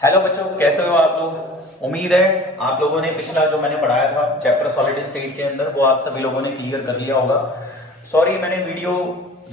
Hello बच्चों, कैसे हो आप लोग। उम्मीद है आप लोगों ने पिछला जो मैंने पढ़ाया था चैप्टर सॉलिड स्टेट के अंदर वो आप सभी लोगों ने क्लियर कर लिया होगा। सॉरी, मैंने वीडियो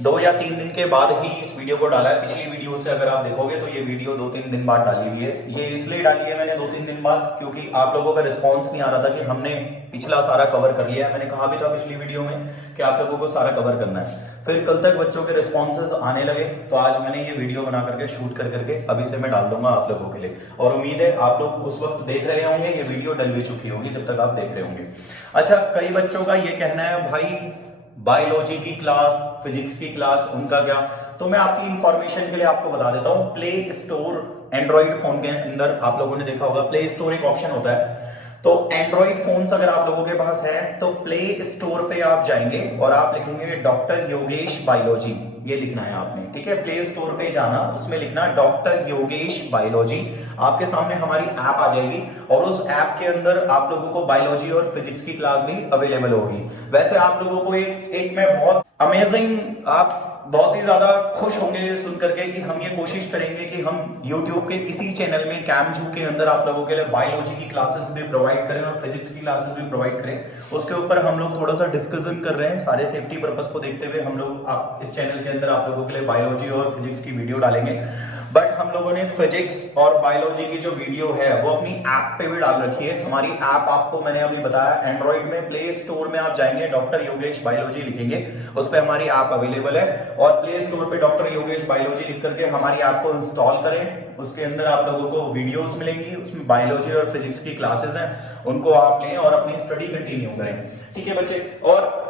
2 या 3 दिन के बाद ही इस वीडियो को डाला है। पिछली वीडियो से अगर आप देखोगे तो ये वीडियो 2-3 दिन बाद डाली हुई है। ये इसलिए डाली है मैंने 2-3 दिन बाद क्योंकि आप लोगों का रिस्पॉन्स नहीं आ रहा था कि हमने पिछला सारा कवर कर लिया है। मैंने कहा भी था पिछली वीडियो में कि आप लोगों को सारा कवर करना है। फिर कल तक बच्चों के रिस्पॉन्सेज आने लगे तो आज मैंने ये वीडियो बना करके शूट कर करके अभी से मैं डाल दूंगा आप लोगों के लिए। और उम्मीद है आप लोग उस वक्त देख रहे होंगे, ये वीडियो डल भी चुकी होगी जब तक आप देख रहे होंगे। अच्छा, कई बच्चों का ये कहना है भाई बायोलॉजी की क्लास, फिजिक्स की क्लास, उनका क्या। तो मैं आपकी इंफॉर्मेशन के लिए आपको बता देता हूँ। प्ले स्टोर एंड्रॉइड फोन के अंदर आप लोगों ने देखा होगा प्ले स्टोर एक ऑप्शन होता है। तो एंड्रॉइड फोन्स अगर आप लोगों के पास है तो प्ले स्टोर पे आप जाएंगे और आप लिखेंगे डॉक्टर योगेश बायोलॉजी, ये लिखना है आपने। ठीक है, प्ले स्टोर पे जाना, उसमें लिखना डॉक्टर योगेश बायोलॉजी। आपके सामने हमारी ऐप आ जाएगी और उस ऐप के अंदर आप लोगों को बायोलॉजी और फिजिक्स की क्लास भी अवेलेबल होगी। वैसे आप लोगों को एक मैं बहुत अमेजिंग, आप बहुत ही ज्यादा खुश होंगे ये सुन करके कि हम ये कोशिश करेंगे कि हम YouTube के इसी चैनल में कैमजू के अंदर आप लोगों के लिए बायोलॉजी की क्लासेस भी प्रोवाइड करें और फिजिक्स की क्लासेस भी प्रोवाइड करें। उसके ऊपर हम लोग थोड़ा सा डिस्कशन कर रहे हैं। सारे सेफ्टी पर्पस को देखते हुए हम लोग इस चैनल के अंदर आप लोगों के लिए बायोलॉजी और फिजिक्स की वीडियो डालेंगे। बट हम लोगों ने फिजिक्स और बायोलॉजी की जो वीडियो है वो अपनी ऐप पे भी डाल रखी है। हमारी ऐप आपको मैंने अभी बताया, एंड्रॉइड में प्ले स्टोर में आप जाएंगे, डॉक्टर योगेश बायोलॉजी लिखेंगे, उस पर हमारी ऐप अवेलेबल है। और प्ले स्टोर पे डॉक्टर योगेश बायोलॉजी लिख करके हमारी ऐप को इंस्टॉल करें। उसके अंदर आप लोगों को वीडियोस मिलेंगी, उसमें बायोलॉजी और फिजिक्स की क्लासेस हैं, उनको आप लें और अपनी स्टडी कंटिन्यू करें। ठीक है बच्चे, और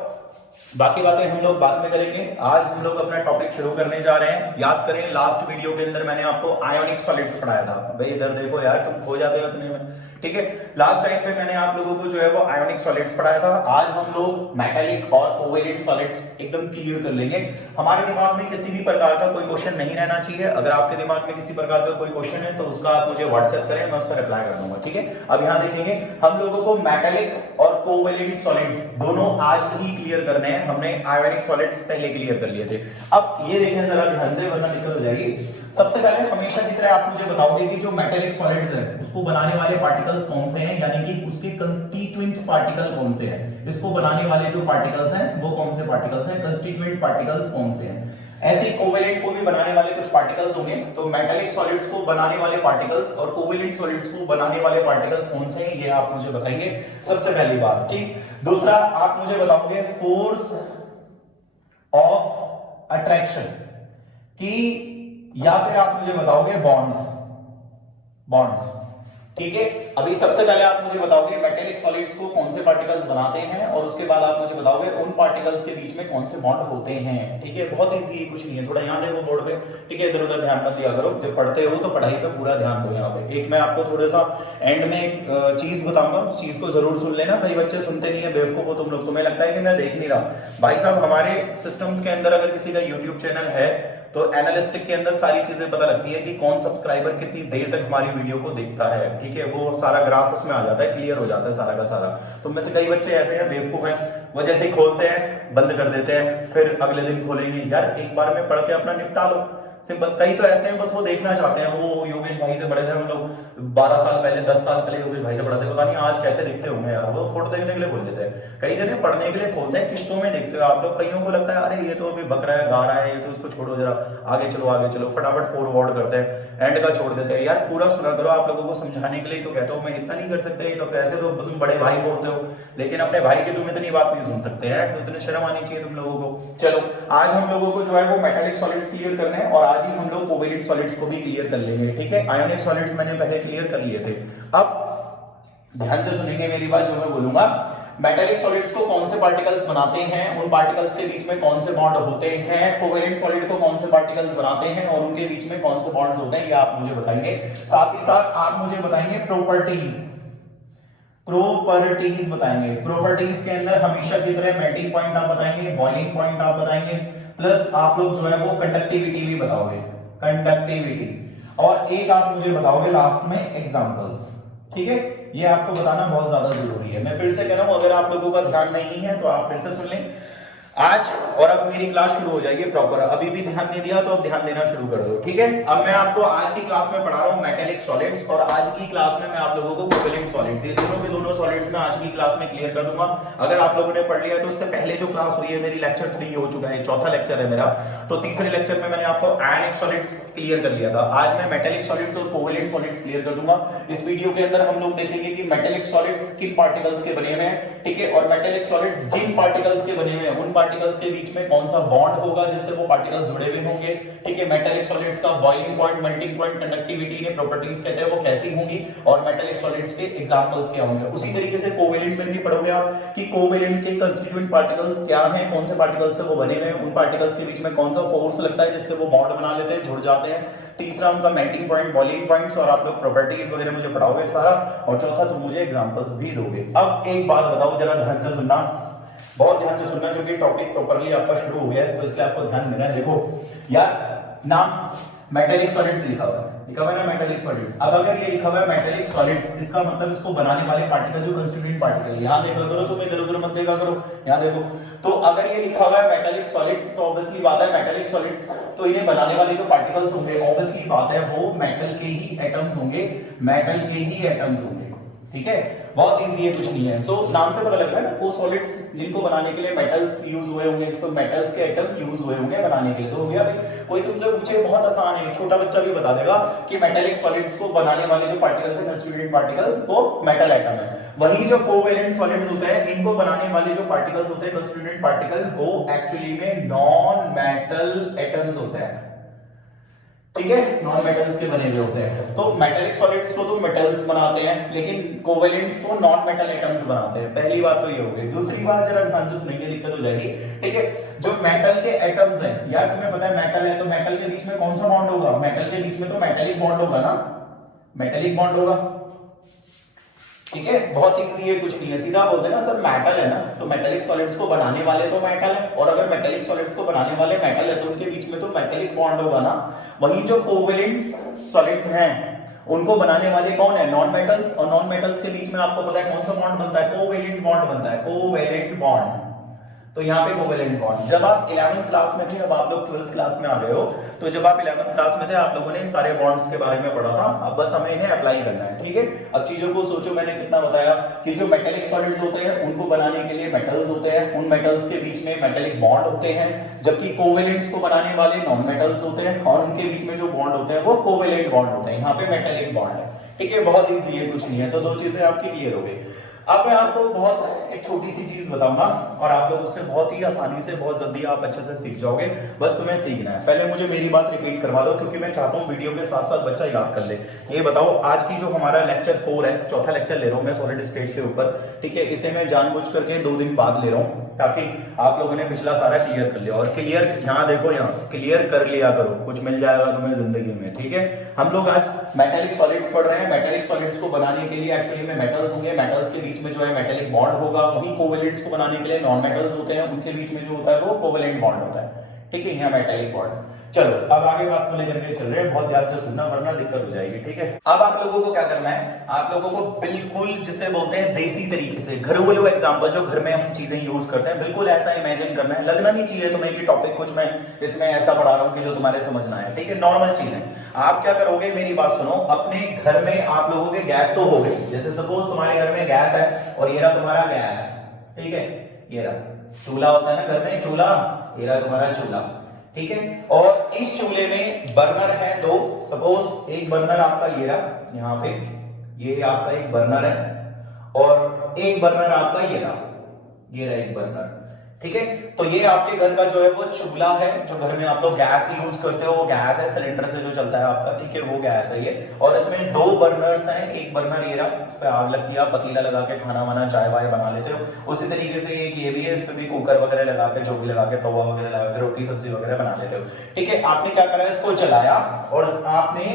बाकी बातें हम लोग बाद में करेंगे। आज हम लोग अपना टॉपिक शुरू करने जा रहे हैं। याद करें, लास्ट वीडियो के अंदर मैंने आपको आयोनिक सॉलिड्स पढ़ाया था। भाई इधर देखो यार, तुम खो जाते हो उतने में। ठीक है, लास्ट टाइम पे मैंने आप लोगों को जो है वो आयोनिक सॉलिड्स पढ़ाया था। आज हम लोग मेटालिक और कोवेलेंट सॉलिड्स एकदम क्लियर कर लेंगे। हमारे दिमाग में किसी भी प्रकार का कोई क्वेश्चन नहीं रहना चाहिए। अगर आपके दिमाग में किसी प्रकार का कोई क्वेश्चन है तो उसका आप मुझे व्हाट्सएप करें, मैं उस पर रिप्लाई कर दूंगा। ठीक है, अब यहाँ देखेंगे हम लोगों को मेटालिक और कोवेलेंट सॉलिड्स दोनों आज ही क्लियर करने हैं। हमने आयोनिक सॉलिड्स पहले क्लियर कर लिए थे। अब ये देखें जरा ध्यान से, वरना दिक्कत हो जाएगी। सबसे पहले हमेशा की तरह आप मुझे बताओगे कि जो मेटालिक सॉलिड्स है उसको बनाने वाले पार्टिकल्स कौन से हैं, यानी कि उसके कंस्टिट्यूएंट पार्टिकल कौन से हैं। इसको बनाने वाले जो पार्टिकल्स हैं वो कौन से पार्टिकल्स हैं, कंस्टिट्यूएंट पार्टिकल्स कौन से हैं। ऐसे ही कोवेलेंट को भी बनाने वाले कुछ पार्टिकल्स होंगे। तो मेटालिक सॉलिड्स को बनाने वाले पार्टिकल्स और कोवेलेंट सॉलिड्स को बनाने वाले पार्टिकल्स कौन से हैं, ये आप मुझे बताएंगे सबसे पहली बात। ठीक, दूसरा आप मुझे बताओगे फोर्स ऑफ अट्रैक्शन की, या फिर आप मुझे बताओगे बॉन्ड्स। बॉन्ड्स, ठीक है। अभी सबसे पहले आप मुझे बताओगे मेटालिक सॉलिड्स को कौन से पार्टिकल्स बनाते हैं और उसके बाद आप मुझे बताओगे उन पार्टिकल्स के बीच में कौन से बॉन्ड होते हैं। ठीक है, बहुत इजी है, कुछ नहीं है। थोड़ा यहाँ देखो बोर्ड पे, ठीक है, इधर उधर ध्यान मत दिया करो। जब पढ़ते हो तो पढ़ाई पे पूरा ध्यान दो। यहाँ पे एक मैं आपको थोड़ा सा एंड में एक चीज बताऊंगा, उस चीज को जरूर सुन लेना। कई बच्चे सुनते नहीं है, बेवकूफ हो तुम लोग, तुम्हें लगता है कि मैं देख नहीं रहा। भाई साहब, हमारे सिस्टम्स के अंदर अगर किसी का यूट्यूब चैनल है तो एनालिस्टिक के अंदर सारी चीजें पता लगती है कि कौन सब्सक्राइबर कितनी देर तक हमारी वीडियो को देखता है। ठीक है, वो सारा ग्राफ उसमें आ जाता है, क्लियर हो जाता है सारा का सारा। तो में से कई बच्चे ऐसे हैं, बेवकूफ हैं, वो जैसे ही खोलते हैं बंद कर देते हैं, फिर अगले दिन खोलेंगे। यार एक बार में पढ़ के अपना निपटा लो, सिंपल। कई तो ऐसे हैं बस वो देखना चाहते हैं। वो योगेश भाई से पढ़े थे हम लोग 12 साल पहले, 10 साल पहले योगेश भाई से पढ़ाते, पता नहीं आज कैसे दिखते होंगे यार। वो फोटो देखने के लिए खोल लेते हैं। कई जने पढ़ने के लिए खोलते हैं, किस्तों में देखते हो आप लोग। कईयों को लगता है अरे ये तो अभी बक रहा है, गा रहा है, ये तो इसको छोड़ो जरा, आगे चलो आगे चलो, फटाफट फॉरवर्ड करते हैं, एंड का छोड़ देते हैं। यार पूरा सुना करो, आप लोगों को समझाने के लिए तो कहता हूँ मैं, इतना नहीं कर सकते तो ऐसे तो तुम बड़े भाई बोलते हो, लेकिन अपने भाई की तुम इतनी बात नहीं सुन सकते हैं, तो इतनी शर्म आनी चाहिए तुम लोगों को। चलो, आज हम लोगों को जो है वो मेटालिक सॉलिड्स क्लियर करने हैं और आज ही हम लोग कोवेलेंट सॉलिड्स को भी क्लियर कर लेंगे। ठीक है, आयोनिक सॉलिड्स मैंने पहले क्लियर कर लिए थे। अब ध्यान से सुनेंगे मेरी बात जो मैं बोलूंगा। मेटालिक सॉलिड्स को कौन से पार्टिकल्स बनाते हैं, उन पार्टिकल्स के बीच में कौन से बॉन्ड होते हैं, कोवेलेंट सॉलिड को कौन से पार्टिकल्स बनाते हैं और उनके बीच में कौन से बॉन्ड्स होते हैं, ये आप मुझे बताएंगे। साथ ही साथ आप मुझे बताएंगे प्रॉपर्टीज। प्रॉपर्टीज बताएंगे। प्रॉपर्टीज के अंदर हमेशा की तरह मेल्टिंग पॉइंट आप बताएंगे, बॉइलिंग पॉइंट आप बताएंगे, प्लस आप लोग जो है वो कंडक्टिविटी भी बताओगे, कंडक्टिविटी। और एक आप मुझे बताओगे लास्ट में एग्जांपल्स। ठीक है, ये आपको बताना बहुत ज्यादा जरूरी है। मैं फिर से कह रहा हूं, अगर आप लोगों का ध्यान नहीं है तो आप फिर से सुन लें। आज और अब मेरी क्लास शुरू हो जाएगी प्रॉपर। अभी भी ध्यान नहीं दिया तो अब ध्यान देना शुरू कर दो, ठीक है। अब मैं आपको आज की क्लास में पढ़ा रहा हूँ मेटेलिक सॉलिड्स, और आज की क्लास में मैं आप लोगों को कोवेलेंट सॉलिड्स, ये दोनों के दोनों सॉलिड्स में आज की क्लास में क्लियर कर दूंगा। अगर आप लोगों ने पढ़ लिया तो इससे पहले जो क्लास हुई है मेरी लेक्चर 3 हो चुका है, चौथा लेक्चर है मेरा। तो तीसरे लेक्चर में मैंने आपको आयनिक सॉलिड्स क्लियर कर लिया था। आज मैं मेटेलिक सॉलिड्स और कोवेलेंट सॉलिड्स क्लियर कर दूंगा। इस वीडियो के अंदर हम लोग देखेंगे कि मेटेलिक सॉलिड्स किन पार्टिकल्स के बने हुए हैं, ठीक है, और मेटेलिक सॉलिड्स जिन पार्टिकल्स के बने हुए हैं उन पार्टिकल्स के बीच में कौन सा बॉन्ड होगा जिससे वो पार्टिकल्स जुड़े हुए होंगे, ठीक है। मेटेलिक सॉलिड्स का boiling point, melting point, conductivity ने प्रॉपर्टीज कहते हैं वो कैसी होंगी, और मेटेलिक सॉलिड्स के एग्जांपल्स क्या होंगे। उसी तरीके से कोवेलेंट में भी पढ़ोगे आप कि कोवेलेंट के कंस्टिट्यूएंट पार्टिकल्स क्या हैं, कौन से पार्टिकल्स से वो बने हुए हैं, उन पार्टिकल्स के बीच में कौन सा फोर्स लगता है जिससे वो बॉन्ड बना लेते हैं, जुड़ जाते हैं। तीसरा उनका मेल्टिंग पॉइंट, बॉइलिंग पॉइंट्स, और आप लोग प्रॉपर्टीज वगैरह मुझे पढ़ाओगे सारा, और चौथा तुम मुझे एग्जांपल्स भी दोगे। अब एक बात बताओ, जरा ध्यान से सुनना, बहुत ध्यान से सुनना, क्योंकि टॉपिक प्रॉपर्ली आपका शुरू हो गया है तो इसलिए आपको ध्यान देना है। देखो यार, नाम मेटेलिक सॉलिड्स लिखा हुआ है ना, मेटेलिक सॉलिड्स। अब अगर ये लिखा हुआ है मेटेलिक सॉलिड्स, इसका मतलब इसको बनाने वाले पार्टिकल जो कंस्टिट्यूएंट पार्टिकल, यहां देखा करो, तुम इधर उधर मत देखा करो, यहां देखो। तो अगर ये लिखा हुआ है मेटेलिक सॉलिड्स तो ऑब्वियसली बात है मेटेलिक सॉलिड्स, तो इन्हें बनाने वाले जो पार्टिकल्स होंगे ऑब्वियसली बात है वो मेटल के ही एटम्स होंगे, मेटल के ही एटम्स होंगे, ठीक है। बहुत इजी है, कुछ नहीं है। सो नाम से पता लग रहा है ना, वो सॉलिड्स जिनको बनाने के लिए मेटल्स यूज हुए होंगे, तो मेटल्स के एटम यूज हुए होंगे बनाने के लिए। तो हो गया भाई। कोई तुमसे पूछे, बहुत आसान है, छोटा बच्चा भी बता देगा कि मेटेलिक सॉलिड्स को बनाने वाले जो पार्टिकल्स हैं, कंस्टिट्यूएंट पार्टिकल्स, वो मेटल एटम है। वही जो कोवेलेंट सॉलिड्स होते हैं, इनको बनाने वाले जो पार्टिकल्स होते हैं, कंस्टिट्यूएंट पार्टिकल, वो एक्चुअली में नॉन मेटल एटम्स होते हैं, ठीक है, नॉन मेटल्स के बने हुए होते हैं। तो मेटेलिक सॉलिड्स को तो मेटल्स बनाते हैं, लेकिन कोवेलेंट्स को नॉन मेटल एटम्स बनाते हैं। पहली बात तो ये हो गई। दूसरी बात जरा ध्यान से सुनेंगे, दिक्कत हो जाएगी, ठीक है। जो मेटल के एटम्स हैं, यार तुम्हें पता है मेटल है तो मेटल के बीच में कौन सा बॉन्ड होगा, मेटल के बीच में तो मेटेलिक बॉन्ड होगा ना, मेटेलिक बॉन्ड होगा, ठीक है। बहुत इजी है, कुछ नहीं है, सीधा बोलते हैं ना सर मेटल है ना, तो मेटेलिक सॉलिड्स को बनाने वाले तो मेटल है, और अगर मेटेलिक सॉलिड्स को बनाने वाले मेटल है तो उनके बीच में तो मेटेलिक बॉन्ड होगा ना। वही जो कोवेलेंट सॉलिड्स हैं उनको बनाने वाले कौन है, नॉन मेटल्स, और नॉन मेटल्स के बीच में आपको पता है कौन सा बॉन्ड बनता है, कोवेलेंट बॉन्ड बनता है, कोवेलेंट बॉन्ड। तो यहाँ पे कोवेलेंट बॉन्ड, जब आप 11th क्लास में थे, अब आप लोग 12th क्लास में आ गए हो, तो जब आप 11th क्लास में थे आप लोगों ने सारे बॉन्ड्स के बारे में पढ़ा था। अब बस हमें इन्हें अप्लाई करना है, ठीक है। अब चीजों को सोचो, मैंने कितना बताया कि जो मेटेलिक सॉलिड्स होते हैं उनको बनाने के लिए मेटल्स होते हैं, उन मेटल्स के बीच में मेटेलिक बॉन्ड होते हैं, जबकि कोवेलेंट्स को बनाने वाले नॉन मेटल्स होते हैं, और उनके बीच में जो बॉन्ड होते हैं वो कोवेलेंट बॉन्ड होते हैं। यहाँ पे मेटेलिक बॉन्ड है, ठीक है, बहुत ईजी है, कुछ नहीं है। तो दो चीजें आपकी क्लियर हो गई। अब मैं आपको बहुत एक छोटी सी चीज बताऊंगा, और आप लोग उससे बहुत ही आसानी से, बहुत जल्दी आप अच्छे से सीख जाओगे। बस तुम्हें सीखना है। पहले मुझे मेरी बात रिपीट करवा दो, क्योंकि मैं चाहता हूँ वीडियो के साथ साथ बच्चा याद कर ले। ये बताओ, आज की जो हमारा लेक्चर 4 है, चौथा लेक्चर ले रहा हूँ मैं सॉलिड स्टेट के ऊपर, ठीक है। इसे मैं जानबूझ करके 2 दिन बाद ले रहा हूँ, ताकि आप लोगों ने पिछला सारा क्लियर कर लिया। और क्लियर, यहाँ देखो, यहाँ क्लियर कर लिया करो, कुछ मिल जाएगा तुम्हें जिंदगी में, ठीक है। हम लोग आज मेटेलिक सॉलिड्स पढ़ रहे हैं। मेटेलिक सॉलिड्स को बनाने के लिए एक्चुअली में मेटल्स होंगे, मेटल्स के बीच में जो है मेटेलिक बॉन्ड होगा। वही कोवेलेंट्स को बनाने के लिए नॉन मेटल्स होते हैं, उनके बीच में जो होता है वो कोवेलेंट बॉन्ड होता है, ठीक है, यहाँ मेटेलिक बॉन्ड। चलो अब आगे बात को लेकर के चल रहे हैं, बहुत ध्यान से सुनना वरना दिक्कत हो जाएगी, ठीक है। अब आप लोगों को क्या करना है, आप लोगों को बिल्कुल जिसे बोलते हैं देसी तरीके से, घरेलू एग्जांपल, जो घर में हम चीजें यूज करते हैं, बिल्कुल ऐसा इमेजिन करना है। लगना नहीं चाहिए तुम्हें कि टॉपिक कुछ मैं इसमें ऐसा पढ़ा रहा हूँ कि जो तुम्हारे समझना है, ठीक है, नॉर्मल चीजें। आप क्या करोगे, मेरी बात सुनो, अपने घर में आप लोगों के गैस तो हो गई, जैसे सपोज तुम्हारे घर में गैस है और ये रहा तुम्हारा गैस, ठीक है, ये रहा चूल्हा होता है ना घर में, चूल्हा, ये रहा तुम्हारा चूल्हा, ठीक है। और इस चूल्हे में बर्नर है 2, सपोज एक बर्नर आपका ये रहा, यहाँ पे ये आपका एक बर्नर है, और एक बर्नर आपका ये रहा एक बर्नर, ठीक है। तो ये आपके घर का जो है वो चूल्हा है, जो घर में आप लोग गैस यूज करते हो, वो गैस है, सिलेंडर से जो चलता है आपका, ठीक है, वो गैस है ये। और इसमें 2 बर्नर्स हैं, एक बर्नर ये रहा, इस पे आग लगती है, आप पतीला लगा के खाना वाना, चाय वाय बना लेते हो। उसी तरीके से एक ये भी है, इस पे भी कुकर वगैरह लगा के, जो भी लगा के, तवा वगैरह लगा के रोटी सब्जी वगैरह बना लेते हो, ठीक है। आपने क्या करा, इसको जलाया, और आपने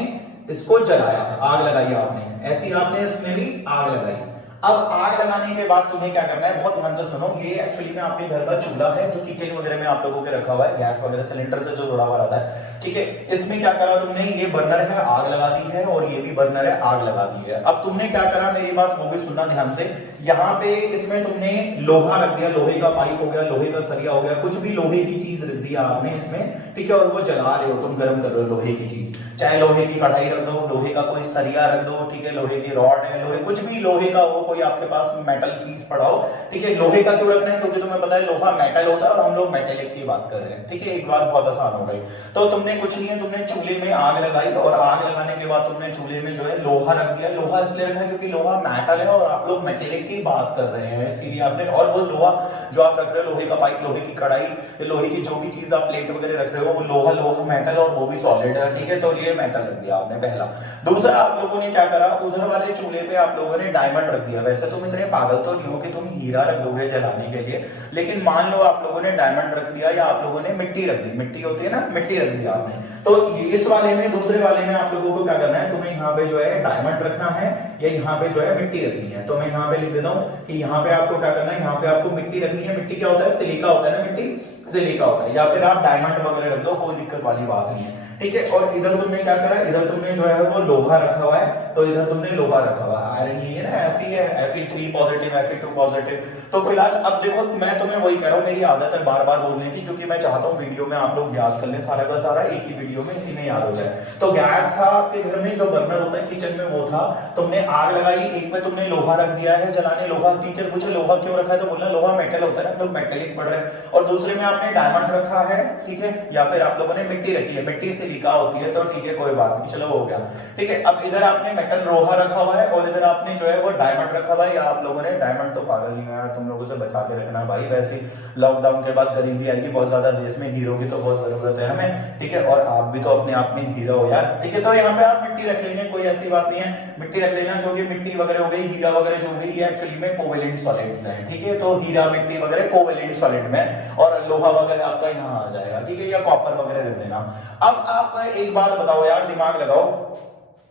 इसको जलाया, आग लगाई आपने, ऐसी आपने इसमें भी आग लगाई। अब आग लगाने के बाद तुम्हें क्या करना है, बहुत ध्यान से सुनो, ये एक्चुअली में आपके घर का चूल्हा है, जो किचन वगैरह में आप लोगों के रखा हुआ है, गैस वगैरह सिलेंडर से जो जुड़ा हुआ रहता है, ठीक है। इसमें क्या करा तुमने, ये बर्नर है, आग लगा दी है, और ये भी बर्नर है, आग लगा दी है। अब तुमने क्या करा, मेरी बात वो भी सुनना ध्यान से, यहाँ पे इसमें तुमने लोहा रख दिया, लोहे का पाइप हो गया, लोहे का सरिया हो गया, कुछ भी लोहे की चीज रख दिया आपने इसमें, ठीक है, और वो जला रहे हो, तुम गर्म कर रहे हो लोहे की चीज, चाहे लोहे की कढ़ाई रख दो, लोहे का कोई सरिया रख दो, ठीक है, लोहे की रॉड है, लोहे कुछ भी लोहे का हो, कोई आपके पास मेटल पीस पड़ा हो, ठीक है। लोहे का क्यों रखना है, क्योंकि तुम्हें पता है लोहा मेटल होता है और हम लोग मेटेलिक की बात कर रहे हैं, ठीक है, एक बात बहुत आसान हो गई। तो तुमने कुछ नहीं है, तुमने चूल्हे में आग लगाई और आग लगाने के बाद तुमने चूल्हे में जो है लोहा रख दिया। लोहा इसलिए रखा है क्योंकि लोहा मेटल है और आप लोग मेटेलिक की बात कर रहे हैं, इसीलिए आपने, और वो लोहा जो आप रख रहे हो, लोहे का पाइप, लोहे की कढ़ाई, लोहे की जो भी चीज आप प्लेट वगैरह रख रहे हो, वो लोहा लोहा मेटल और वो भी सॉलिड है, ठीक है, तो ये मेटल रख दिया आपने पहला। दूसरा आप लोगों ने क्या करा, उधर वाले चूल्हे पे आप लोगों ने डायमंड रख दिया। वैसे तुम इतने पागल तो नहीं हो कि तुम हीरा रख दोगे जलाने के लिए, लेकिन मान लो आप लोगों ने डायमंड रख दिया या आप लोगों ने मिट्टी रख दी, मिट्टी होती है ना, मिट्टी रख दी आपने। तो इस वाले में, दूसरे वाले में आप लोगों को क्या करना है, तुम्हें यहाँ पे जो है डायमंड रखना है या यहाँ पे जो है मिट्टी रखनी है। तो मैं यहाँ पे लिख देता हूँ कि यहाँ पे आपको क्या करना है, यहाँ पे आपको मिट्टी रखनी है। मिट्टी क्या होता है, सिलिका होता है ना, मिट्टी सिलिका होता है, या फिर आप डायमंड वगैरह रख दो, कोई दिक्कत वाली बात नहीं है, ठीक है। और इधर तुमने क्या करा, इधर तुमने जो है वो लोहा रखा हुआ है, तो इधर तुमने लोहा रखा हुआ है, आयरन ये है ना, Fe है, Fe3 पॉजिटिव, Fe2 पॉजिटिव। तो फिलहाल अब देखो, मैं तुम्हें वही कह रहा हूँ, मेरी आदत है बार बार बोलने की, क्योंकि मैं चाहता हूँ वीडियो में आप लोग याद कर लें सारा का सारा, एक ही वीडियो में इसी में याद हो जाए। तो गैस था आपके घर में, जो बर्नर होता है किचन में वो था, तुमने आग लगाई, एक में तुमने लोहा रख दिया है जलाने। लोहा, टीचर पूछे लोहा क्यों रखा है, तो बोलना लोहा मेटल होता है ना, हम लोग मेटेलिक पढ़ रहे हैं। और दूसरे में आपने डायमंड रखा है, ठीक है, या फिर आप लोगों ने मिट्टी रखी है, मिट्टी से लिखा होती है, तो ठीक है, कोई बात नहीं, चलो हो गया, ठीक है। अब इधर आपने मेटल लोहा रखा हुआ है और इधर आपने जो है वो डायमंड रखा हुआ है, या आप लोगों ने डायमंड, तो पागल नहीं है यार, तुम लोगों से बचा के रखना भाई, वैसे लॉकडाउन के बाद गरीबी आएगी बहुत ज्यादा देश में, हीरो की तो बहुत जरूरत है हमें, ठीक है, और आप भी तो अपने आप में हीरो हो यार, ठीक है। तो यहाँ पे आप मिट्टी रख लेंगे, कोई ऐसी बात नहीं है, मिट्टी रख लेना, क्योंकि मिट्टी वगैरह हो गई, हीरा वगैरह जो हो गई, ये एक्चुअली में कोवेलेंट सॉलिड्स हैं, ठीक है। तो हीरा, मिट्टी वगैरह कोवेलेंट सॉलिड में, और लोहा वगैरह आपका यहाँ आ जाएगा, ठीक है, या कॉपर वगैरह रख देना। अब आप एक बात बताओ यार, दिमाग लगाओ,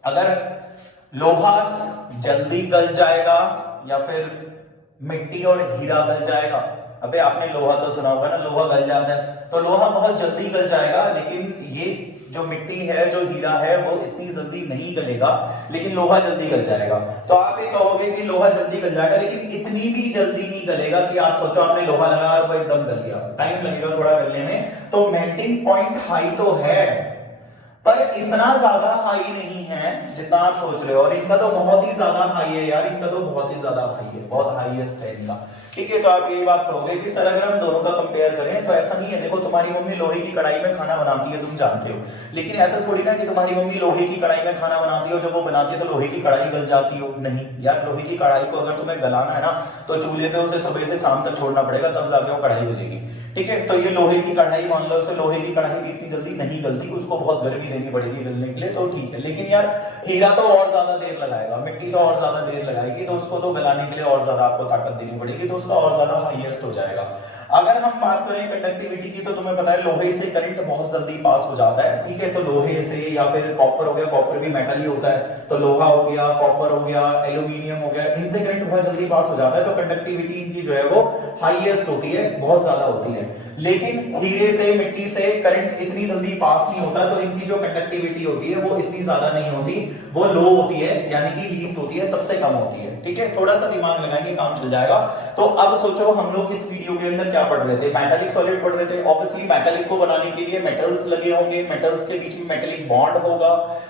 अगर लोहा जल्दी गल जाएगा या फिर मिट्टी और हीरा गल जाएगा? अबे आपने लोहा तो सुना होगा ना, लोहा गल जाता है, तो लोहा बहुत जल्दी गल जाएगा, लेकिन ये जो मिट्टी है, जो हीरा है, वो इतनी जल्दी नहीं गलेगा, लेकिन लोहा जल्दी गल जाएगा। तो आप ये कहोगे कि लोहा जल्दी गल जाएगा, लेकिन इतनी भी जल्दी नहीं गलेगा कि आप सोचो आपने लोहा लगाया और वो एकदम गल गया, टाइम लगेगा थोड़ा गलने में। तो मेल्टिंग पॉइंट हाई तो है, पर इतना ज्यादा हाई नहीं है जितना आप सोच रहे हो, और इनका तो बहुत ही ज्यादा हाई है यार, इनका तो बहुत ही ज्यादा हाई है, बहुत हाईएस्ट है इनका, ठीक है। तो आप ये बात कहोगे कि सर अगर हम दोनों का कंपेयर करें तो ऐसा नहीं है, देखो तुम्हारी मम्मी लोहे की कढ़ाई में खाना बनाती है, तुम जानते हो, लेकिन ऐसा थोड़ी ना कि तुम्हारी मम्मी लोहे की कढ़ाई में खाना बनाती हो, जब वो बनाती है तो लोहे की कढ़ाई गल जाती हो, नहीं यार, लोहे की कढ़ाई को अगर तुम्हें गलाना है ना, तो चूल्हे पे उसे सुबह से शाम तक छोड़ना पड़ेगा, तब जाके वो कढ़ाई गलेगी, ठीक है। तो ये लोहे की कढ़ाई, मान लो उसे लोहे की कढ़ाई भी इतनी जल्दी नहीं गलती, उसको बहुत गर्मी देनी पड़ेगी गलने के लिए, तो ठीक है। लेकिन यार हीरा तो और ज्यादा देर लगाएगा, मिट्टी तो और ज्यादा देर लगाएगी, तो उसको तो गलाने के लिए और ज्यादा आपको ताकत देनी पड़ेगी, तो उसका और ज्यादा हाईएस्ट हो जाएगा। अगर हम बात करें कंडक्टिविटी की, तो तुम्हें पता है लोहे से करंट बहुत जल्दी पास हो जाता है, ठीक है। तो लोहे से, या फिर कॉपर हो गया, कॉपर भी मेटल ही होता है, तो लोहा हो गया, कॉपर हो गया, एल्यूमिनियम हो गया, इनसे करंट बहुत जल्दी पास हो जाता है, तो कंडक्टिविटी इनकी जो है वो हाईएस्ट होती है, बहुत ज्यादा होती है। लेकिन हीरे से, मिट्टी से करंट इतनी जल्दी पास नहीं होता, तो इनकी जो कंडक्टिविटी होती है वो इतनी ज्यादा नहीं होती, वो लो होती है, यानी कि लीस्ट होती है, सबसे कम होती है, ठीक है। थोड़ा सा दिमाग लगाएंगे काम चल जाएगा। तो अब सोचो, हम लोग इस वीडियो के अंदर क्या पढ़ रहे थे, मेटालिक सॉलिड पढ़ रहे थे। ऑब्वियसली मेटालिक को बनाने के लिए मेटल्स लगे होंगे, मेटल्स के बीच में मेटालिक बॉन्ड होगा,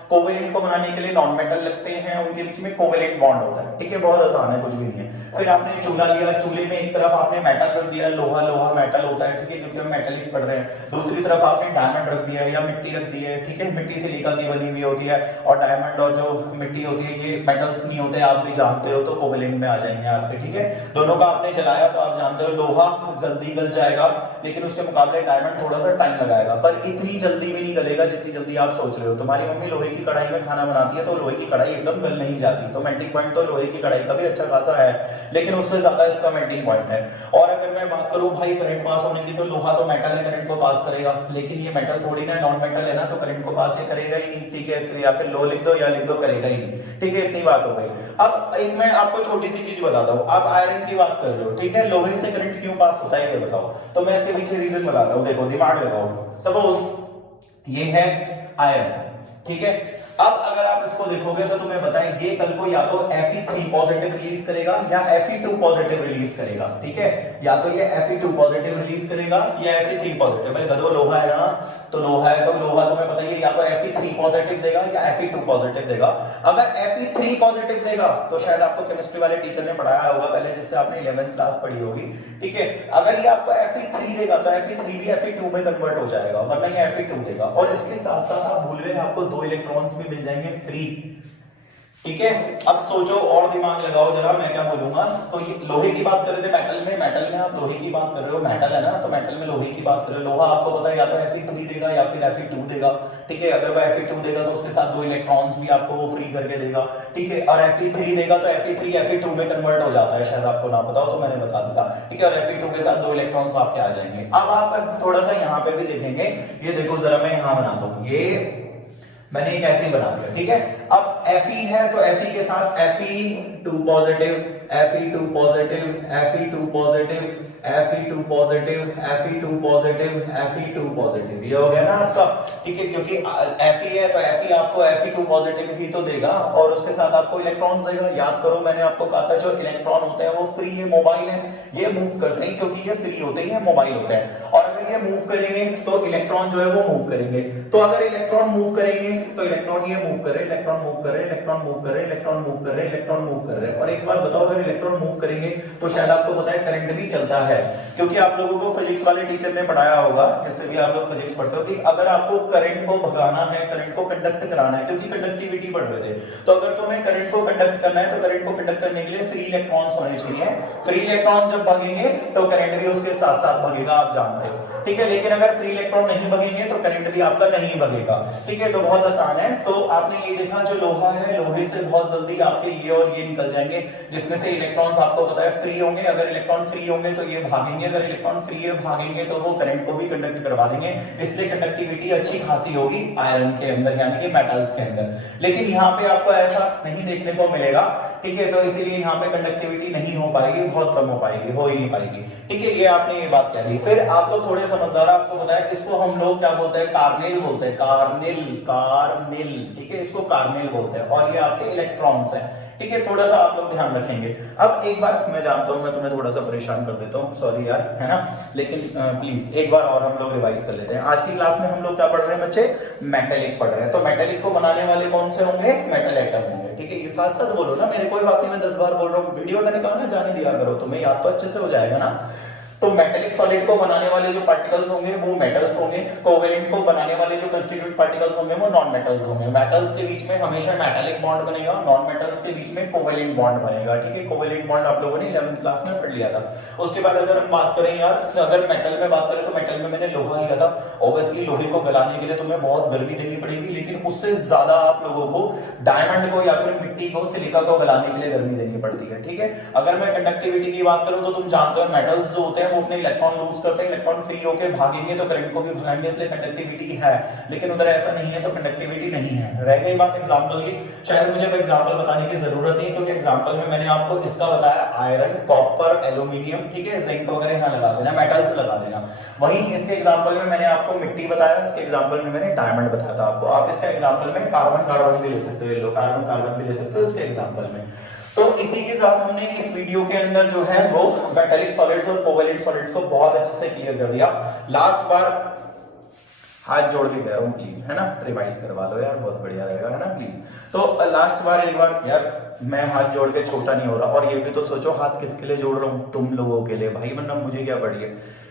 कोवेलेंट को बनाने के लिए नॉन मेटल लगते हैं, उनके बीच में कोवेलेंट बॉन्ड होता है, ठीक है, बहुत आसान है, कुछ भी नहीं है। फिर आपने चूल्हा लिया, चूल्हे में एक तरफ आपने मेटल रख दिया, लोहा, लोहा मेटल होता है, ठीक है, क्योंकि हम मेटालिक पढ़ रहे हैं। दूसरी तरफ आपने डायमंड रख दिया या मिट्टी रख दी है, ठीक है, मिट्टी सिलिका की बनी हुई होती है, और डायमंड और जो मिट्टी होती है ये मेटल्स नहीं होते, आप भी जानते हो, तो कोवेलेंट में आ जाएंगे आपके, ठीक है। दोनों का आपने चलाया, तो आप जानते हो लोहा जल्दी गल जाएगा, लेकिन उसके मुकाबले डायमंड थोड़ा सा टाइम लगाएगा, पर इतनी जल्दी भी नहीं गलेगा जितनी जल्दी आप सोच रहे हो। तुम्हारी मम्मी लोहे की कढ़ाई में खाना बनाती है, तो लोहे की कढ़ाई एकदम गल नहीं जाती, तो मेल्टिंग पॉइंट तो लोहे की कढ़ाई का भी अच्छा खासा है, लेकिन उससे ज्यादा इसका मेल्टिंग पॉइंट है। और अगर मैं बात करूं भाई करंट पास होने की, तो लोहा तो मेटल है, करंट को पास करेगा, लेकिन ये मेटल थोड़ी ना, नॉन मेटल है ना, तो करंट को पास ये करेगा ही नहीं, ठीक है। तो या फिर लो लिख दो या लिख दो, करेगा ही नहीं, ठीक है, इतनी बात हो गई। अब एक मैं आपको छोटी सी चीज बताता हूँ, आप आयरन की बात कर रहे हो, ठीक है, लोहे से करंट क्यों पास होता है ये बताओ, तो मैं इसके पीछे रीजन बताता हूँ, देखो दिमाग लगाओ। सपोज ये है आयरन, ठीक है, अब अगर आप इसको देखोगे तो तुम्हें बताएं ये कल को या तो Fe3 पॉजिटिव रिलीज करेगा या Fe2 पॉजिटिव रिलीज करेगा, ठीक है, या तो ये Fe2 पॉजिटिव रिलीज करेगा या Fe3 पॉजिटिव। भाई गधो लोहा है ना, तो लोहा है तो लोहा तुम्हें पता ही है या तो Fe3 पॉजिटिव देगा या Fe2 पॉजिटिव देगा। अगर Fe3 पॉजिटिव देगा तो शायद आपको केमिस्ट्री वाले टीचर ने पढ़ाया होगा पहले, जिससे आपने 11th क्लास पढ़ी होगी, ठीक है। अगर ये आपको Fe3 देगा तो Fe3 भी Fe2 में कन्वर्ट हो जाएगा, वरना ये Fe2 देगा। और इसके साथ साथ आप भूल गए आपको 2 इलेक्ट्रॉन्स भी मिल जाएंगे फ्री, ठीक है। अब सोचो और दिमाग लगाओ जरा, मैं क्या बोलूंगा। तो ये लोहे की बात कर रहे थे मेटल में आप लोहे की बात कर रहे हो, मेटल है ना, तो मेटल में लोहे की बात कर रहे हो। लोहा आपको पता है या तो Fe3 देगा या फिर Fe2 देगा, ठीक है। अगर वो Fe2 देगा तो उसके साथ 2 इलेक्ट्रॉन्स भी आपको वो फ्री करके देगा, ठीक है। और Fe3 देगा तो Fe3 Fe2 में कन्वर्ट हो जाता है, शायद आपको ना पता हो तो मैंने बता दिया, ठीक है। और Fe2 के साथ 2 इलेक्ट्रॉन्स आपके आ जाएंगे। अब आप थोड़ा सा यहाँ पे भी देखेंगे, ये देखो जरा, मैं यहाँ बनाता हूँ, ये मैंने एक ऐसे ही बना दिया, ठीक है। अब Fe है तो Fe के साथ Fe2 positive, Fe2 positive, Fe2 positive, Fe2 positive, Fe2 positive, Fe2 positive, ये हो गया ना आपका, ठीक है। क्योंकि Fe है तो Fe आपको Fe2 पॉजिटिव ही तो देगा और उसके साथ आपको इलेक्ट्रॉन्स देगा। याद करो मैंने आपको कहा था जो इलेक्ट्रॉन होते हैं वो फ्री है, मोबाइल है, ये मूव करते हैं क्योंकि ये फ्री होते हैं, मोबाइल होते हैं। और अगर ये मूव करेंगे तो इलेक्ट्रॉन जो है वो मूव करेंगे। तो अगर इलेक्ट्रॉन मूव करेंगे तो इलेक्ट्रॉन ये मूव करे, इलेक्ट्रॉन मूव करे, इलेक्ट्रॉन मूव करे, इलेक्ट्रॉन मूव करे, इलेक्ट्रॉन मूव कर रहे हैं। और एक बात बताओ, अगर इलेक्ट्रॉन मूव करेंगे तो शायद आपको पता है करंट भी चलता है, क्योंकि आप लोगों को फिजिक्स वाले टीचर ने पढ़ाया होगा, जैसे भी आप लोग फिजिक्स पढ़ते हो, कि अगर आपको करंट को भगाना है, करंट को कंडक्ट कराना है, क्योंकि कंडक्टिविटी पढ़ रहे थे, तो अगर तुम्हें करंट को कंडक्ट करना है तो करंट को कंडक्ट करने के लिए फ्री इलेक्ट्रॉन्स होने चाहिए। फ्री इलेक्ट्रॉन जब भागेंगे तो करंट भी उसके साथ साथ भागेगा, आप जानते हो, ठीक है। लेकिन अगर फ्री इलेक्ट्रॉन नहीं भागेंगे तो करंट भी आपका नहीं भागेगा, ठीक है। तो बहुत आसान है। तो आपने ये देखा जो लोहा है, लोहे से बहुत जल्दी आपके ये और ये निकल जाएंगे, जिसमें से इलेक्ट्रॉन्स आपको पता है फ्री होंगे। अगर इलेक्ट्रॉन फ्री होंगे तो ये भागेंगे, अगर इलेक्ट्रॉन फ्री है भागेंगे तो वो करंट को भी कंडक्ट करवा देंगे, इसलिए कंडक्टिविटी अच्छी खासी होगी आयरन के अंदर, यानी कि मेटल्स के अंदर। लेकिन यहाँ पे आपको ऐसा नहीं देखने को मिलेगा, ठीक है। तो इसीलिए यहाँ पे कंडक्टिविटी नहीं हो पाएगी, बहुत कम हो पाएगी, हो ही नहीं पाएगी, ठीक है। ये आपने ये बात कह दी। फिर आप लोग थोड़े समझदार, आपको पता है इसको हम लोग क्या बोलते हैं, कार्नेल बोलते हैं, कार्नेल, कार्नेल, ठीक है, इसको कार्नेल बोलते हैं। और ये आपके इलेक्ट्रॉन्स हैं, ठीक है। थोड़ा सा आप लोग ध्यान रखेंगे। अब एक बार मैं जानता हूं मैं तुम्हें थोड़ा सा परेशान कर देता हूं, सॉरी यार, है ना, लेकिन प्लीज एक बार और हम लोग रिवाइज कर लेते हैं। आज की क्लास में हम लोग क्या पढ़ रहे हैं बच्चे, मेटेलिक पढ़ रहे हैं। तो मेटेलिक को बनाने वाले कौन से होंगे, मेटल एटम होंगे, ठीक है। ये साथ साथ बोलो ना, मेरे कोई बात नहीं, मैं 10 बार बोल रहा हूँ, वीडियो मैंने कहा ना जाने दिया करो, तुम्हें याद तो अच्छे से हो जाएगा ना। तो मेटेलिक सॉलिड को बनाने वाले जो पार्टिकल्स होंगे वो मेटल्स होंगे, कोवेलेंट को बनाने वाले जो कंस्टिट्यूएंट पार्टिकल्स होंगे वो नॉन मेटल्स होंगे। मेटल्स के बीच में हमेशा मेटेलिक बॉन्ड बनेगा, नॉन मेटल्स के बीच में कोवेलेंट बॉन्ड बनेगा, ठीक है। कोवेलेंट बॉन्ड आप लोगों ने 11th क्लास में पढ़ लिया था। उसके बाद अगर हम बात करें यार, अगर मेटल में बात करें तो मेटल में मैंने लोहा लिया था। ऑब्वियसली लोहे को गलाने के लिए तुम्हें बहुत गर्मी देनी पड़ेगी, लेकिन उससे ज्यादा आप लोगों को डायमंड को या फिर मिट्टी को, सिलिका को गलाने के लिए गर्मी देनी पड़ती है, ठीक है। अगर मैं कंडक्टिविटी की बात करूं तो तुम जानते हो मेटल्स जो होते हैं वो अपने इलेक्ट्रॉन लूज करते हैं, इलेक्ट्रॉन फ्री होकर भागेंगे तो करंट को भी भगाएंगे, इसलिए कंडक्टिविटी है। लेकिन उधर ऐसा नहीं है तो कंडक्टिविटी नहीं है। रह गई बात एग्जांपल की, शायद मुझे अब एग्जांपल बताने की जरूरत नहीं, क्योंकि एग्जांपल में मैंने आपको इसका बताया, आयरन, कॉपर, एल्यूमिनियम, ठीक है, जिंक वगैरह यहां लगा देना, मेटल्स लगा देना। वहीं इसके एग्जांपल में मैंने आपको मिट्टी बताया, इसके एग्जांपल में मैंने डायमंड बताया था आपको। आप इसका एग्जांपल में कार्बन कार्बन भी ले सकते हो, येलो कार्बन कार्बन भी ले सकते हो इसके एग्जांपल में। तो इसी के साथ हमने इस वीडियो के अंदर जो है वो मेटेलिक सॉलिड्स और कोवेलेंट सॉलिड्स को बहुत अच्छे से क्लियर कर दिया। लास्ट बार हाथ जोड़ के कह रहा हूँ प्लीज, है ना, रिवाइज करवा लो यार, बहुत बढ़िया रहेगा, है ना, प्लीज। तो लास्ट बार एक बार यार मैं हाथ जोड़ के छोटा नहीं हो रहा, और ये भी तो सोचो हाथ किसके लिए जोड़ रहा हूँ, तुम लोगों के लिए भाई, वरना मुझे क्या पड़ी है।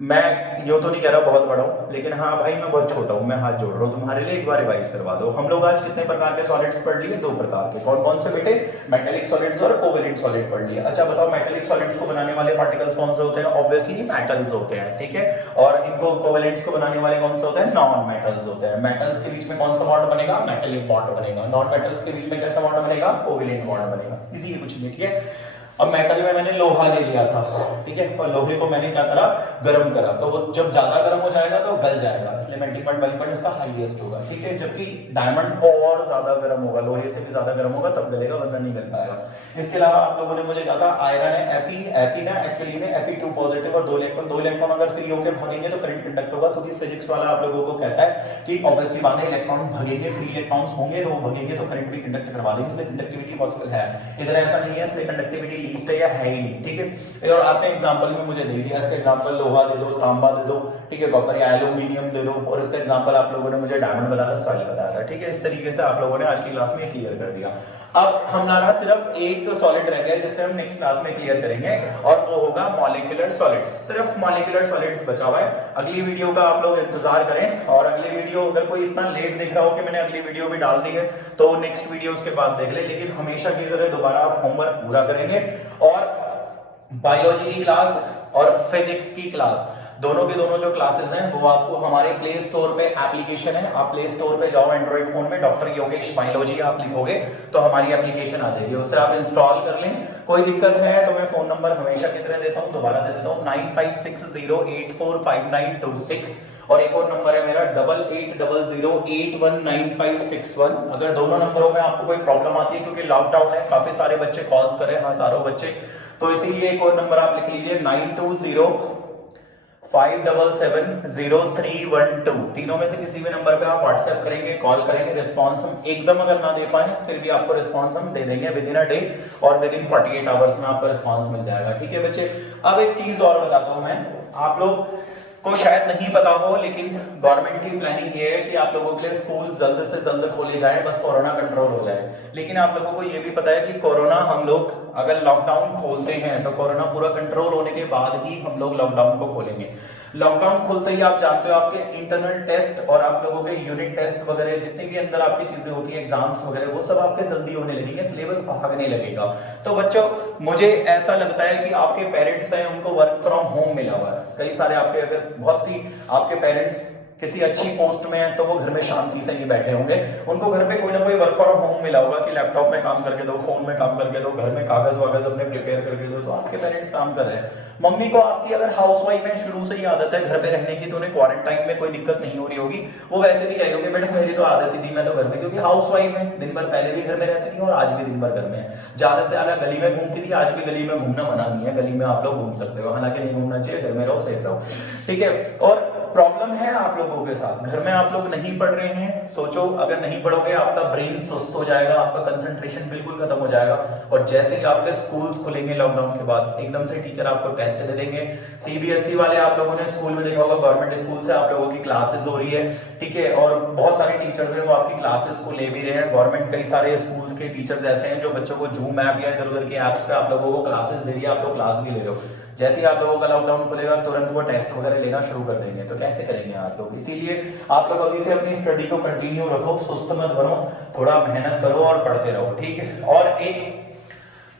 मैं यो तो नहीं कह रहा बहुत बड़ा हूं, लेकिन हाँ भाई मैं बहुत छोटा हूं, मैं हाथ जोड़ रहा हूं तुम्हारे लिए, एक बार रिवाइज करवा दो। हम लोग आज कितने प्रकार के सॉलिड्स पढ़ लिए, 2 प्रकार के। कौन कौन से बेटे, मेटेलिक सॉलिड्स और कोवेलेंट सॉलिड पढ़ लिए। अच्छा बताओ मेटेलिक सॉलिड्स को बनाने वाले पार्टिकल्स कौन से होते हैं, ऑब्वियसली मेटल्स होते हैं, ठीक है। और इनको कोवेलेंट्स को बनाने वाले कौन से होते हैं, नॉन मेटल्स होते हैं। मेटल्स के बीच में कौन सा बॉन्ड बनेगा, मेटेलिक बॉन्ड बनेगा। नॉन मेटल्स के बीच में कैसा बॉन्ड बनेगा, कोवेलेंट बॉन्ड बनेगा। इजी है, कुछ नहीं, ठीक है। अब मेटल में मैंने लोहा ले लिया था, ठीक है, और लोहे को मैंने क्या करा, गर्म करा, तो वो जब ज्यादा गर्म हो जाएगा तो गल जाएगा, इसलिए मेल्टिंग पॉइंट बॉइलिंग पॉइंट उसका हाईएस्ट होगा, ठीक है। जबकि डायमंड और ज्यादा गर्म होगा, लोहे से भी ज्यादा गर्म होगा, तब गलेगा, वरना नहीं गल पाएगा। इसके अलावा आप लोगों ने मुझे कहा था आयरन है Fe ना एक्चुअली में Fe2 पॉजिटिव और 2 इलेक्ट्रॉन अगर फ्री होकर भागेंगे तो करंट कंडक्ट होगा, क्योंकि फिजिक्स वाला आप लोगों को कहता है कि ऑब्वियसली बात है इलेक्ट्रॉन भागेंगे, फ्री इलेक्ट्रॉन्स होंगे तो वो भागेंगे तो करंट भी कंडक्ट करवा देंगे, इसलिए कंडक्टिविटी पॉसिबल है। इधर ऐसा नहीं है, इसलिए कंडक्टिविटी लीस्ट है या है ही नहीं, ठीक है। और आपने एग्जांपल में मुझे दे दिया, इसका एग्जांपल लोहा दे दो, तांबा दे दो, ठीक है, कॉपर या एल्यूमिनियम दे दो, और इसका एग्जांपल आप लोगों ने मुझे डायमंड बताया था, सॉइल बताया था, ठीक है। इस तरीके से आप लोगों ने आज की क्लास में क्लियर कर दिया। अब हमारा सिर्फ एक सॉलिड रह गया जिसे हम नेक्स्ट क्लास में क्लियर करेंगे, और वो होगा मॉलिक्यूलर सॉलिड्स। सिर्फ मॉलिक्यूलर सॉलिड्स बचा हुआ है। अगली वीडियो का आप लोग इंतजार करें, और अगली वीडियो अगर कोई इतना लेट देख रहा हो कि मैंने अगली वीडियो भी डाल दी है तो नेक्स्ट वीडियो उसके बाद देख ले, लेकिन हमेशा की तरह दोबारा आप होमवर्क पूरा करेंगे, और बायोलॉजी की क्लास और फिजिक्स की क्लास दोनों के दोनों जो क्लासेस हैं वो आपको हमारे प्ले स्टोर पे एप्लीकेशन है, आप प्ले स्टोर पे जाओ एंड्रॉइड फोन में, डॉक्टर योगेश बायोलॉजी आप लिखोगे तो हमारी एप्लीकेशन आ जाएगी, उसे आप इंस्टॉल कर लें। कोई दिक्कत है तो मैं फोन नंबर हमेशा की तरह देता हूं, दोबारा दे देता हूं 9560845926, और एक और नंबर है मेरा 8800819561। अगर दोनों नंबरों में आपको कोई प्रॉब्लम आती है, क्योंकि लॉकडाउन है, काफी सारे बच्चे कॉल्स कर रहे हैं, हजारों बच्चे, तो इसीलिए एक और नंबर आप लिख लीजिए 9205770312। तीनों में से किसी भी नंबर पे आप व्हाट्सएप करेंगे, कॉल करेंगे, रिस्पांस हम एकदम अगर ना दे पाए फिर भी आपको रिस्पांस हम दे देंगे विद इन अ डे, और विद इन 48 आवर्स में आपको रिस्पांस मिल जाएगा, ठीक है बच्चे। अब एक चीज और बताता हूं मैं, आप लोग को शायद नहीं पता हो, लेकिन गवर्नमेंट की प्लानिंग ये है कि आप लोगों के लिए स्कूल जल्द से जल्द खोले जाए, बस कोरोना कंट्रोल हो जाए। लेकिन आप लोगों को ये भी पता है कि कोरोना हम लोग अगर लॉकडाउन खोलते हैं तो कोरोना पूरा कंट्रोल होने के बाद ही हम लोग लॉकडाउन को खोलेंगे। लॉकडाउन खुलते ही आप जानते हो आपके इंटरनल टेस्ट और आप लोगों के यूनिट टेस्ट वगैरह जितनी भी अंदर आपकी चीजें होती है, एग्जाम्स वगैरह, वो सब आपके जल्दी होने लगेंगे, सिलेबस भागने लगेगा। तो बच्चों मुझे ऐसा लगता है कि आपके पेरेंट्स हैं उनको वर्क फ्रॉम होम मिला हुआ है, कई सारे आपके अगर बहुत ही आपके पेरेंट्स किसी अच्छी पोस्ट में है तो वो घर में शांति से नहीं बैठे होंगे, उनको घर पे कोई ना कोई वर्क फ्रॉम होम मिला होगा कि लैपटॉप में काम करके दो, फोन में काम करके दो, घर में कागज वागज अपने प्रिपेयर करके दो, तो आपके पेरेंट्स काम कर रहे हैं। मम्मी को आपकी अगर हाउसवाइफ है, शुरू से ही आदत है घर पे रहने की, तो उन्हें क्वारंटाइन में कोई दिक्कत नहीं हो रही होगी, वो वैसे भी कह रही होगी बेटा मेरी तो आदत ही थी, मैं तो घर में, क्योंकि हाउसवाइफ है, दिन भर पहले भी घर में रहती थी और आज भी दिन भर घर में है, ज्यादा से ज्यादा गली में घूमती थी, आज भी गली में घूमना मना नहीं है, गली में आप लोग घूम सकते हो, हालांकि नहीं घूमना चाहिए, घर में रहो, सेफ रहो, ठीक है। और प्रॉब्लम है आप लोगों के साथ, घर में आप लोग नहीं पढ़ रहे हैं, सोचो अगर नहीं पढ़ोगे आपका ब्रेन सुस्त हो जाएगा, आपका कंसंट्रेशन बिल्कुल खत्म हो जाएगा, और जैसे ही आपके स्कूल्स खुलेंगे लॉकडाउन के बाद एकदम से टीचर आपको टेस्ट दे देंगे। सीबीएसई वाले आप लोगों ने स्कूल में देखा होगा, गवर्नमेंट स्कूल से आप लोगों की क्लासेस हो रही है, ठीक है, और बहुत सारे टीचर्स हैं वो आपकी क्लासेस को ले भी रहे हैं। गवर्नमेंट कई सारे स्कूल्स के टीचर्स ऐसे हैं जो बच्चों को जूम ऐप या इधर उधर के ऐप्स पे आप लोगों को क्लासेस दे रही है, आप लोग क्लास भी ले रहे हो। जैसे ही आप लोगों का लॉकडाउन खुलेगा तुरंत वो टेस्ट वगैरह लेना शुरू कर देंगे, तो कैसे करेंगे आप लोग? इसीलिए आप लोग अभी से अपनी स्टडी को कंटिन्यू रखो, सुस्त मत बनो, थोड़ा मेहनत करो और पढ़ते रहो, ठीक है। और एक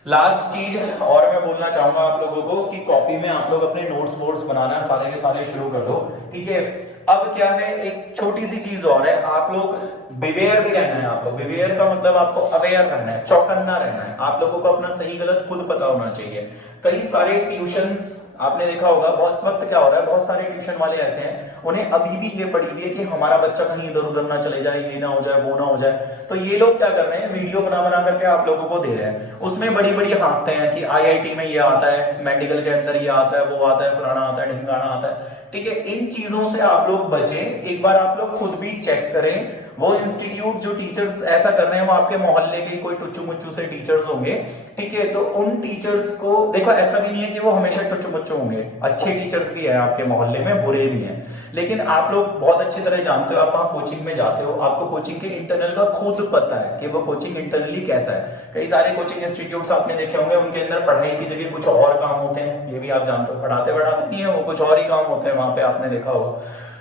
लास्ट चीज और मैं बोलना चाहूंगा आप लोगों को कि कॉपी में आप लोग अपने नोट्स बोर्ड्स बनाना सारे के सारे शुरू कर दो, ठीक है। अब क्या है, एक छोटी सी चीज और है, आप लोग बिवेयर भी रहना है, आपको बिवेयर का मतलब आपको अवेयर रहना है, चौकन्ना रहना है, आप लोगों को अपना सही गलत खुद पता होना चाहिए। कई सारे ट्यूशंस आपने देखा होगा, बहुत वक्त क्या हो रहा है, बहुत सारे ट्यूशन वाले ऐसे हैं उन्हें अभी भी ये पड़ी हुई है कि हमारा बच्चा कहीं इधर उधर ना चले जाए, ये ना हो जाए, वो ना हो जाए, तो ये लोग क्या कर रहे हैं, वीडियो बना बना करके आप लोगों को दे रहे हैं, उसमें बड़ी बड़ी हाँकते हैं कि आईआईटी में ये आता है, मेडिकल के अंदर ये आता है, वो आता है, फलाना आता है, ढिमकाना आता है, ठीक है। इन चीजों से आप लोग बचें, एक बार आप लोग खुद भी चेक करें। वो इंस्टीट्यूट जो टीचर्स ऐसा कर रहे हैं वो आपके मोहल्ले के कोई टुच्चू मुच्चू से टीचर्स होंगे, ठीक है, तो उन टीचर्स को देखो, ऐसा भी नहीं है कि वो हमेशा टुच्चू मुच्चू होंगे, अच्छे टीचर्स भी हैं आपके मोहल्ले में, बुरे भी हैं, लेकिन आप लोग बहुत अच्छी तरह जानते हो, आप वहाँ कोचिंग में जाते हो, आपको कोचिंग के इंटरनल का खुद पता है कि वो कोचिंग इंटरनली कैसा है। कई सारे कोचिंग इंस्टीट्यूट्स आपने देखे होंगे, उनके अंदर पढ़ाई की जगह कुछ और काम होते हैं, ये भी आप जानते हो, पढ़ाते नहीं है वो, कुछ और ही काम होते हैं वहां पे, आपने देखा होगा।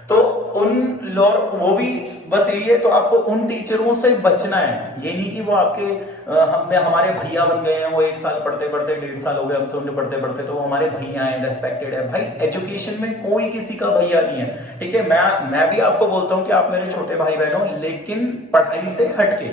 तो उन लोग वो भी बस यही है, तो आपको उन टीचरों से बचना है, ये नहीं कि वो आपके हमारे भैया बन गए हैं, वो 1 साल पढ़ते पढ़ते 1.5 साल हो गए हमसे उन्हें पढ़ते पढ़ते, तो वो हमारे भैया हैं, रेस्पेक्टेड है। भाई एजुकेशन में कोई किसी का भैया नहीं है, ठीक है। मैं भी आपको बोलता हूं कि आप मेरे छोटे भाई बहन हो, लेकिन पढ़ाई से हटके,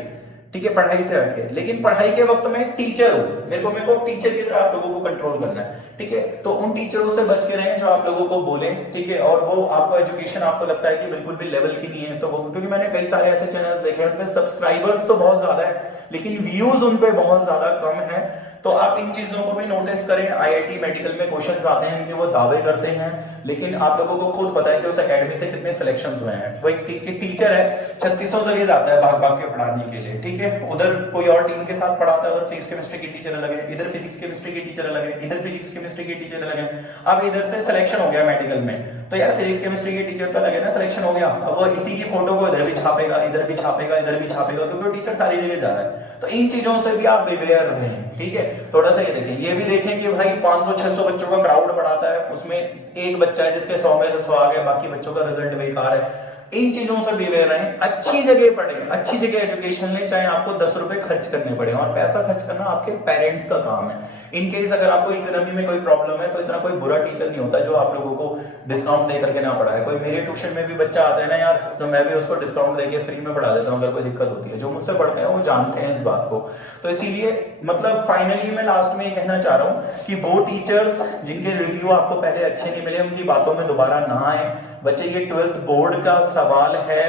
ठीक है, पढ़ाई से हटके। लेकिन पढ़ाई के वक्त में टीचर हूँ, मेरे को टीचर की तरह आप लोगों को कंट्रोल करना है, ठीक है। तो उन टीचरों से बच के रहें जो आप लोगों को बोले, ठीक है, और वो आपको एजुकेशन आपको लगता है कि बिल्कुल भी लेवल की नहीं है तो वो, क्योंकि मैंने कई सारे ऐसे चैनल्स देखे हैं उनपे सब्सक्राइबर्स तो बहुत ज्यादा है लेकिन व्यूज उन पे बहुत ज्यादा कम है। तो आप इन चीजों को भी नोटिस करें। आईआईटी मेडिकल में क्वेश्चंस आते हैं इनके, वो दावे करते हैं लेकिन आप लोगों को खुद पता है कि उस एकेडमी से कितने सिलेक्शंस हुए हैं। वो एक टीचर है 3600 जगह जाता है भाग भाग के पढ़ाने के लिए, ठीक है। उधर कोई और टीम के साथ पढ़ाता है, उधर फिजिक्स केमिस्ट्री की टीचर अलग है, इधर फिजिक्स केमिस्ट्री की टीचर अलग है, इधर फिजिक्स केमिस्ट्री की टीचर अलग है। अब इधर से सिलेक्शन हो गया मेडिकल में तो यार फिजिक्स केमिस्ट्री की टीचर तो अलग है ना, सिलेक्शन हो गया। अब वो इसी की फोटो को इधर भी छापेगा, इधर भी छापेगा, इधर भी छापेगा, क्योंकि वो टीचर सारी जगह जा रहा है। तो इन चीजों से भी आप बेवेयर रहें, ठीक है। थोड़ा सा ये देखें, ये भी देखें कि भाई 500-600 बच्चों का क्राउड पढ़ाता है, उसमें एक बच्चा है जिसके 100 में से 100 आ गए, बाकी बच्चों का रिजल्ट बेकार है। इन चीजों से बेवेयर रहें, अच्छी जगह पढ़ें, अच्छी जगह एजुकेशन लें, चाहे आपको 10 रुपए खर्च करने पड़े। और पैसा खर्च करना आपके पेरेंट्स का काम है। इन केस अगर आपको इकोनॉमी में कोई प्रॉब्लम है तो इतना कोई बुरा टीचर नहीं होता जो आप लोगों को डिस्काउंट दे करके ना पढ़ाए। कोई मेरे ट्यूशन में भी बच्चा आता है ना यार, तो मैं भी उसको डिस्काउंट देके फ्री में पढ़ा देता हूँ अगर कोई दिक्कत होती है। जो मुझसे पढ़ते हैं वो जानते हैं इस बात को। तो इसीलिए मतलब फाइनली मैं लास्ट में ये कहना चाह रहा हूँ कि वो टीचर्स जिनके रिव्यू आपको पहले अच्छे नहीं मिले उनकी बातों में दोबारा ना आए। बच्चे ये 12th बोर्ड का सवाल है,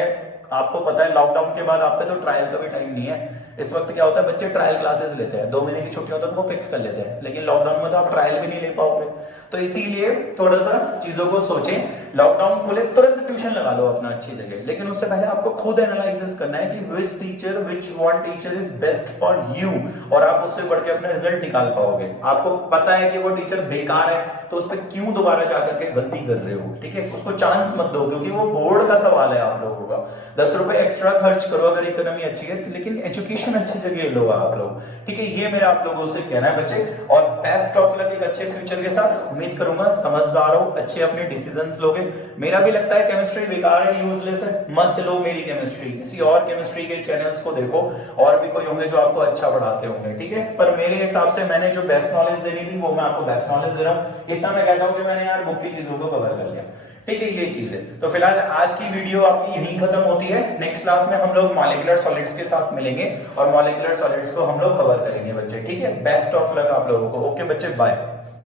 आपको पता है लॉकडाउन के बाद आप पे तो ट्रायल का भी टाइम नहीं है। इस वक्त क्या होता है, बच्चे ट्रायल क्लासेस लेते हैं, 2 महीने की छुट्टियों तक वो फिक्स कर लेते हैं, लेकिन लॉकडाउन में तो आप ट्रायल भी नहीं ले पाओगे। तो इसीलिए थोड़ा सा चीजों को सोचें। लॉकडाउन खुले तुरंत ट्यूशन लगा लो अपना अच्छी जगह, लेकिन उससे पहले आपको खुद एनालिसिस करना है कि which one teacher is best for you, और आप उससे बढ़ के अपना रिजल्ट निकाल पाओगे। आपको पता है कि वो टीचर बेकार है तो उस पर क्यों दोबारा जाकर के गलती कर रहे हो, ठीक है। उसको चांस मत दो, क्योंकि वो बोर्ड का सवाल है आप लोगों का। 10 रुपए एक्स्ट्रा खर्च करो अगर इकोनॉमी अच्छी है, लेकिन एजुकेशन अच्छी जगह लो आप लोग, ठीक है। ये मेरा आप लोगों से कहना है बच्चे, और बेस्ट ऑफ लक एक अच्छे फ्यूचर के साथ। उम्मीद करूंगा समझदार हो, अच्छे अपने डिसीजंस लोगे। मेरा भी लगता है केमिस्ट्री बेकार है, यूजलेस है, मत लो मेरी केमिस्ट्री, किसी और केमिस्ट्री के चैनल्स को देखो, और भी कोई होंगे जो आपको अच्छा पढ़ाते होंगे, ठीक है। पर मेरे हिसाब से मैंने जो बेस्ट नॉलेज देनी थी वो मैं आपको बेस्ट नॉलेज दे रहा हूँ। इतना मैं कहता हूँ कि मैंने यार बुक की चीजों को कवर कर लिया, ठीक है। ये चीज है। तो फिलहाल आज की वीडियो आपकी यहीं खत्म होती है। नेक्स्ट क्लास में हम लोग मॉलिक्यूलर सॉलिड्स के साथ मिलेंगे और मॉलिक्यूलर सॉलिड्स को हम लोग कवर करेंगे बच्चे, ठीक है। बेस्ट ऑफ लक आप लोगों को। ओके बच्चे, बाय।